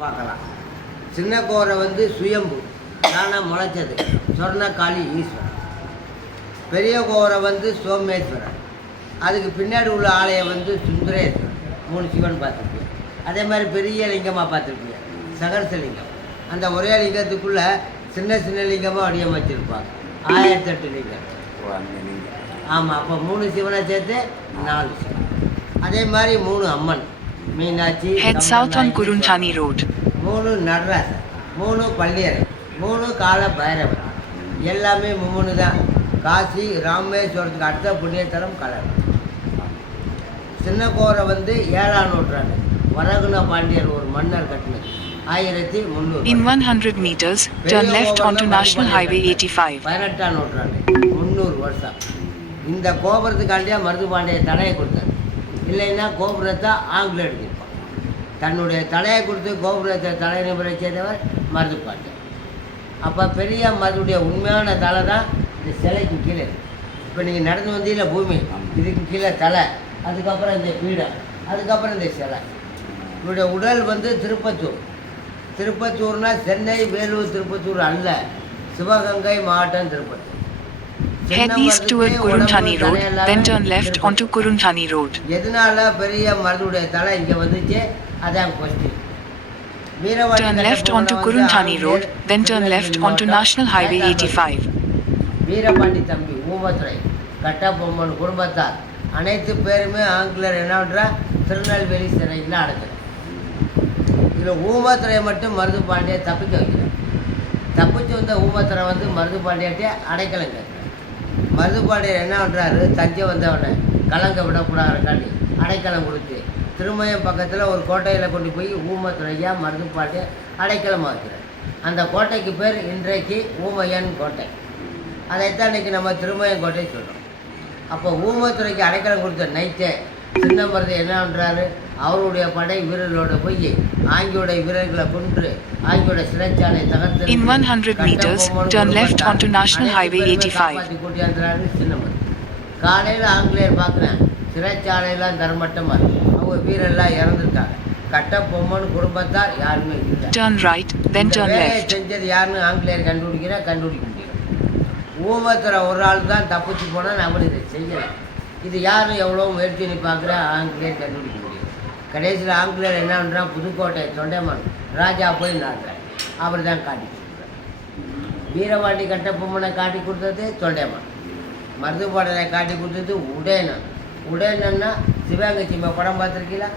பார்க்கலாம். சின்ன கோரை வந்து சுயம்பு. தானே முளைச்சது. சொர்ணக்காளி ஈஸ்வரன். பெரிய கோரை வந்து சோமேஸ்வரன். அதுக்கு பின்னாடி உள்ள ஆலயம் வந்து சுந்தரேஸ்வரன். மூணு சிவன் பார்த்துருப்பீங்க. அதே மாதிரி பெரிய லிங்கமாக பார்த்துருப்பீங்க. சகரச லிங்கம். அந்த ஒரே லிங்கத்துக்குள்ள சின்ன சின்ன லிங்கமாக வடிவமைச்சிருப்பாங்க. ஆயிரத்தெட்டு லிங்கம். ஆமாம் அப்போ மூணு சிவனை சேர்த்து நாலு சிவன். அதே மாதிரி மூணு அம்மன். Meenakshi Head south on Kurunchani Road. மூணு நடராசர் மூணு பள்ளியறை மூணு கால பைரவர். எல்லாமே மூணு தான். காசி ராமேஸ்வரத்துக்கு அடுத்த புண்ணியத்தலம் கலர். சின்ன கோரை வந்து ஏழாம் நூற்றாண்டு. வரகுண பாண்டியர் ஒரு மன்னர் கட்டினது. ஆயிரத்தி முந்நூறு In 100 meters, turn left onto National Highway 85. பதினெட்டாம் நூற்றாண்டு. முந்நூறு வருஷம். இந்த கோபுரத்துக்காண்டியா மருது பாண்டிய தலையை கொடுத்தாரு. இல்லைன்னா கோபுரத்தை ஆங்கிலம் எடுத்திருப்பான் தன்னுடைய தலையை கொடுத்து கோபுரத்தை தலை நிபுணரை செய்தவர் மருது பாண்டியன் அப்போ பெரிய மருதுடைய உண்மையான தலை தான் இந்த சிலைக்கு கீழே இப்போ நீங்கள் நடந்து வந்தீங்களா பூமி இதுக்கு கீழே தலை அதுக்கப்புறம் இந்த பீடம் அதுக்கப்புறம் இந்த சிலை. இவருடைய உடல் வந்து திருப்பத்தூர். திருப்பத்தூர்னா சென்னை வேலூர் திருப்பத்தூர் அல்ல. சிவகங்கை மாவட்டம் Tirupattur. Head east toward Kurunchani Road, then turn left onto Kurunchani Road. Turn left onto வந்து Kurunchani Road, then turn left onto National Highway 85. Veerapandi தம்பி ஊமத்துறை கட்டபொம்மன் குடும்பத்தார். அனைத்து பேருமே ஆங்கிலேயர் என்ன பண்றா? திருநெல்வேலி சிறையில் அடைக்கிறார் இதில் ஊமத்துறையை மட்டும் மருது பாண்டியை தப்பிக்க வைக்கிறார் தப்பிச்சு வந்த ஊமத்துறை வந்து மருது பாண்டியர்கிட்ட அடைக்கலம் கேட்குறார் என்ன பண்ணுறாரு தஞ்சை வந்தவனை கலங்க விடக்கூடாதுக்காண்டி அடைக்கலம் கொடுத்து. திருமயம் பக்கத்தில் ஒரு கோட்டையில் கொண்டு போய் ஊமத்துறையா மருதுப்பாட்டி அடைக்கலம் ஆக்கிறார். அந்த கோட்டைக்கு பேர் இன்றைக்கு ஊமையன் கோட்டை. அதைத்தான் இன்றைக்கி நம்ம திருமயம் கோட்டை சொல்கிறோம் அப்போ ஊமத்துறைக்கு அடைக்கலம் கொடுத்த நைட்டே சின்ன மருது என்ன பண்ணுறாரு அவருடைய படை வீரர்களோட போய் ஆங்கியோட வீரர்களை கொன்று ஆங்கியோட சிறைச்சாலை தகர்த்து In 100 meters, turn left onto National Highway 85. கூட்டியாந்துறாரு சின்ன மருது காலையில் ஆங்கிலேயர் பார்க்குறேன் சிறைச்சாலையெல்லாம் தரமட்டமாக அவங்க வீரர்லாம் இறந்துருக்காங்க. கட்ட பொம்மன் குடும்பத்தார் யாருமே இல்லை. Then இந்த turn வேலையை left. செஞ்சது யாருன்னு ஆங்கிலேயர் கண்டுபிடிக்கிறா கண்டுபிடிக்க முடியும் ஊமத்துறை ஒரு ஆள் தான் தப்பிச்சு போனால் நம்ம இதை செய்யலாம். இது யாரும் எவ்வளோ முயற்சி நீ பார்க்குறா? ஆங்கிலேயர் கண்டுபிடிக்க முடியும். கடைசியில் ஆங்கிலேயர் என்ன பண்ணுறான் புதுக்கோட்டை தொண்டைமான் ராஜா போய் நாடுறார் அவர் தான் காட்டி கொடுக்குறார். வீரவாண்டி கட்டப்பொம்மனை காட்டி கொடுத்தது தொண்டைமான் மருதுபாடனை காட்டி கொடுத்தது உடையனன் உடையனன்னா சிவகங்கை சிம்ம படம் பார்த்துருக்கீங்களா?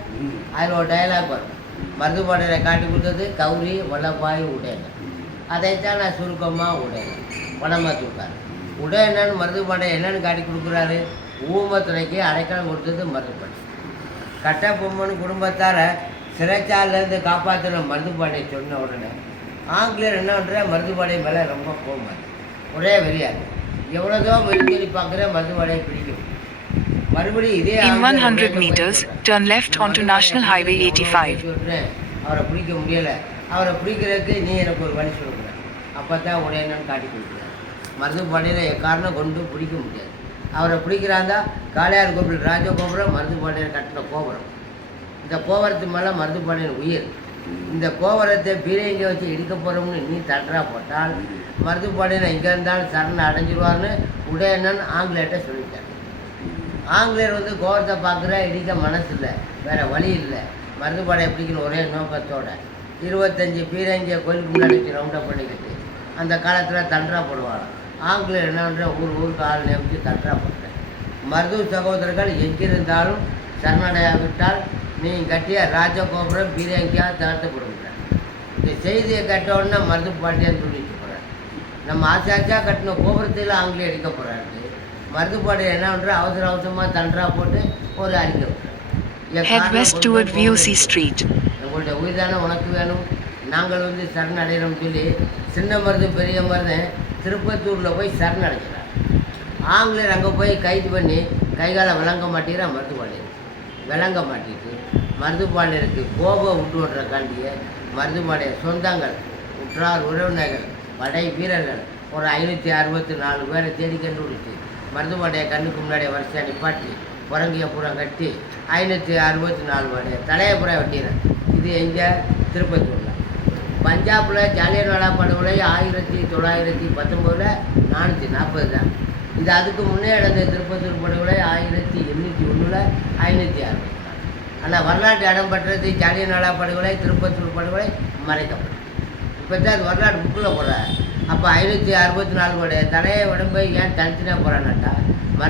அதில் ஒரு டைலாக் வரும். மருதுபாடனை காட்டி கொடுத்தது கௌரி வல்லபாய் உடையனன் அதைத்தான் நான் சுருக்கமாக உடையனன் படமாக தூக்காரு உடையனன் மருதுபாண்டை என்னன்னு காட்டி கொடுக்குறாரு? ஊமத்துறைக்கு அடைக்கலம் கொடுத்தது மருதுபாண்டை கட்டபொம்மன் குடும்பத்தார சிறைச்சாலேருந்து காப்பாற்றின மருதுபாண்டை சொன்ன உடனே ஆங்கிலேயர் என்ன பண்ணுற மருதுபாடை மேலே ரொம்ப கோவம் ஒரே வெளியாது எவ்வளோதோ வெளிச்சேரி பார்க்குற மருதுபாடையை பிடிக்கும். மறுபடியும் இதே In ஆங்கிலேயர் 100 உடனே meters, போய் turn left onto National Highway 85. சொல்றேன், அவரை பிடிக்க முடியலை. அவரை பிடிக்கிறதுக்கு நீ எனக்கு ஒரு வழி சொல்லுற அப்போ தான் உடையனன்னு காட்டி கொடுக்குறேன். மருதுபாண்டியில் எக்காரணம் கொண்டு பிடிக்க முடியாது. அவரை பிடிக்கிறாந்தா காளையார் கோவில் ராஜகோபுரம் மருதுபாண்டியன் கட்டின கோபுரம். இந்த கோபுரத்து மேலே மருதுபாண்டியன் உயிர். இந்த கோபுரத்தை பீரங்க வச்சு இடிக்க போகிறோம்னு நீ தட்டரா போட்டால் மருதுபாண்டியன் எங்கே இருந்தாலும் சரணை அடைஞ்சிருவார்னு உடையண்ணன் ஆங்கிலேயர்கிட்ட சொல்லிட்டார். ஆங்கிலேயர் வந்து கோபுரத்தை பார்க்குற இடிக்க மனசு இல்லை வேறு வழி இல்லை. மருதுபாடையை பிடிக்கணும் ஒரே நோக்கத்தோட. இருபத்தஞ்சி பீரங்கிய கோயிலுக்கு முன்னாடி ரவுண்டப் பண்ணிக்கிட்டு அந்த காலத்தில் தண்டரா போடுவாங்க ஆங்கிலேயர் என்ன பண்ணுற ஊர் ஊருக்கு ஆள் நியமித்து தண்டரா போட்டேன் மருது சகோதரர்கள் எங்கிருந்தாலும் சரணடையாவிட்டால் நீ கட்டிய ராஜகோபுரம் பீரங்கியா தகர்த்தப்படுகிறார் இந்த செய்தியை கேட்ட உடனே மருது பாண்டியான்னு சொல்லிட்டு போகிறார் நம்ம ஆசை ஆசையாக கட்டின கோபுரத்தில் ஆங்கிலேயர் அடிக்க போகிறாரு மருதுபாடு என்ன பண்ணுற அவசர அவசரமாக தண்டரா போட்டு ஒரு அறிக்கை. உங்களுடைய உயிர் தானே உனக்கு வேணும்? நாங்கள் வந்து சரணடைகிறோம் சொல்லி சின்ன மருது பெரிய மருது திருப்பத்தூரில் போய் சரணடைக்கிறார் ஆங்கிலேயர் அங்கே போய் கைது பண்ணி கைகால விளங்க மாட்டேங்கிறா மருதுபாண்டியர் விளங்க மாட்டிட்டு மருதுபாண்டியருக்கு கோபம் விட்டு விடுற காண்டிய மருதுபாண்டியர் சொந்தங்கள் உற்றார் உறவினர்கள் படை வீரர்கள் ஒரு ஐநூற்றி அறுபத்தி நாலு பேரை தேடி கண்டுபிடிச்சு மருதுபாண்டிய கண்ணுக்கு முன்னாடி வரிசையாக நிப்பாட்டி குரங்கிய புறம் கட்டி ஐநூற்றி அறுபத்தி நாலு பேர் தலையை புறம் வெட்டிடுறேன் இது எங்கே? திருப்பத்தூரில். பஞ்சாபில் ஜாலியன்வாலா படுகொலை ஆயிரத்தி தொள்ளாயிரத்தி பத்தொம்போதில் நானூற்றி நாற்பது தான் இது அதுக்கு முன்னே நடந்த திருப்பத்தூர் படுகொலை ஆயிரத்தி எண்ணூற்றி ஒன்றில் ஐநூற்றி அறுபது ஆனால் வரலாற்று இடம் பெற்றது ஜாலியன்வாலா படுகொலை திருப்பத்தூர் படுகொலை மறைக்கப்படும் இப்போ தான் அது வரலாற்று புக்கில் போடுறாரு அப்போ ஐநூற்றி அறுபத்தி நாலுடைய தலையை உடம்பை ஏன் தனித்தனியாக போகிறான்னாட்டா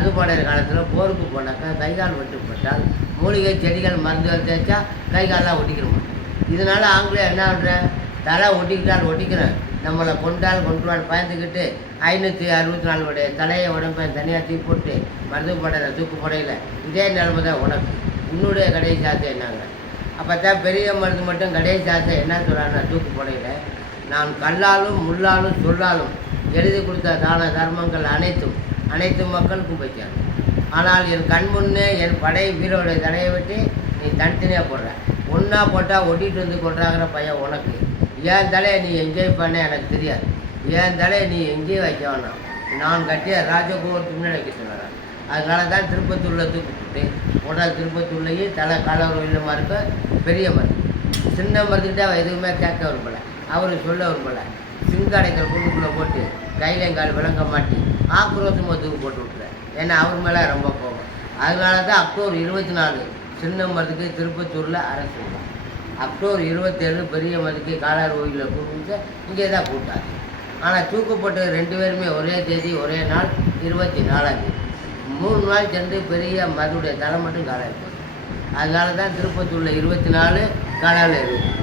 போடுற காலத்தில் போருக்கு போனாக்கா கை கால் வெட்டுப்பட்டால் மூலிகை செடிகள் மருந்துகள் தேய்ச்சா கை காலெலாம் ஒட்டிக்கிறோம் இதனால் ஆங்கிலேயம் என்ன பண்ணுறேன் தலை ஒட்டிக்கிட்டால் ஒட்டிக்கிறேன். நம்மளை கொண்டால் கொண்டுவாள் பயந்துக்கிட்டு ஐநூற்றி அறுபத்தி நாலுடைய தலையை உடம்பை தனியாக தூக்கி போட்டு மருதுபாளையரை தூக்கு போடையில். இதே நிலைமை தான் உனக்கு. உன்னுடைய கடைசி ஆசை என்னங்க? அப்போ தான் பெரிய மருந்து மட்டும் கடைசி ஆசை என்ன சொல்கிறாங்க தூக்கு போடையில். நான் கல்லாலும் முள்ளாலும் சொல்லாலும் எழுதி கொடுத்த தான தர்மங்கள் அனைத்தும் அனைத்து மக்களுக்கும் போய் ஆனால் என் கண் முன்னே என் படை வீரோடைய தலையை விட்டு நீ தனித்தனியாக போடுற. ஒன்றா போட்டால் ஒட்டிகிட்டு வந்து கொண்டாங்கிற பையன் உனக்கு. ஏன் தலையை நீ என்ஜாய் பண்ண எனக்கு தெரியாது. ஏன் தலையை நீ எங்கேயும் வைக்க வேணாம். நான் கட்டிய ராஜகுமார் முன்னாடி வைக்க சொன்னார் அதனால தான் திருப்பத்தூரில் தூக்கிட்டு உடல் திருப்பத்தூர்லேயே தலை கால இல்லமாக இருக்க பெரிய மருந்து. சின்ன மருந்துக்கிட்ட அவன் எதுவுமே கேட்க விரும்பல. அவரு சொல்ல விரும்பல. சிங்க குழுக்குள்ளே பொண்ணுக்குள்ளே போட்டு கையிலங்கால் விளங்க மாட்டி ஆக்ரோஷமாக தூக்கு போட்டு விட்டுறேன் ஏன்னா அவர் மேலே ரொம்ப போகும் அதனால தான் அக்டோபர் இருபத்தி நாலு சின்ன மருந்துக்கு திருப்பத்தூரில் அரசு அக்டோபர் இருபத்தேழு பெரிய மதுக்கு காலார் கோயிலில் கூப்பிட்டு இங்கே தான் கூப்பிட்டார் ஆனால் தூக்கப்பட்ட ரெண்டு பேருமே ஒரே தேதி ஒரே நாள் இருபத்தி நாலாம் தேதி. மூணு நாள் சென்று பெரிய மதுடைய தலை மட்டும் காலாக அதனால தான் திருப்பத்தூரில் இருபத்தி நாலு காலாவில் இருக்குது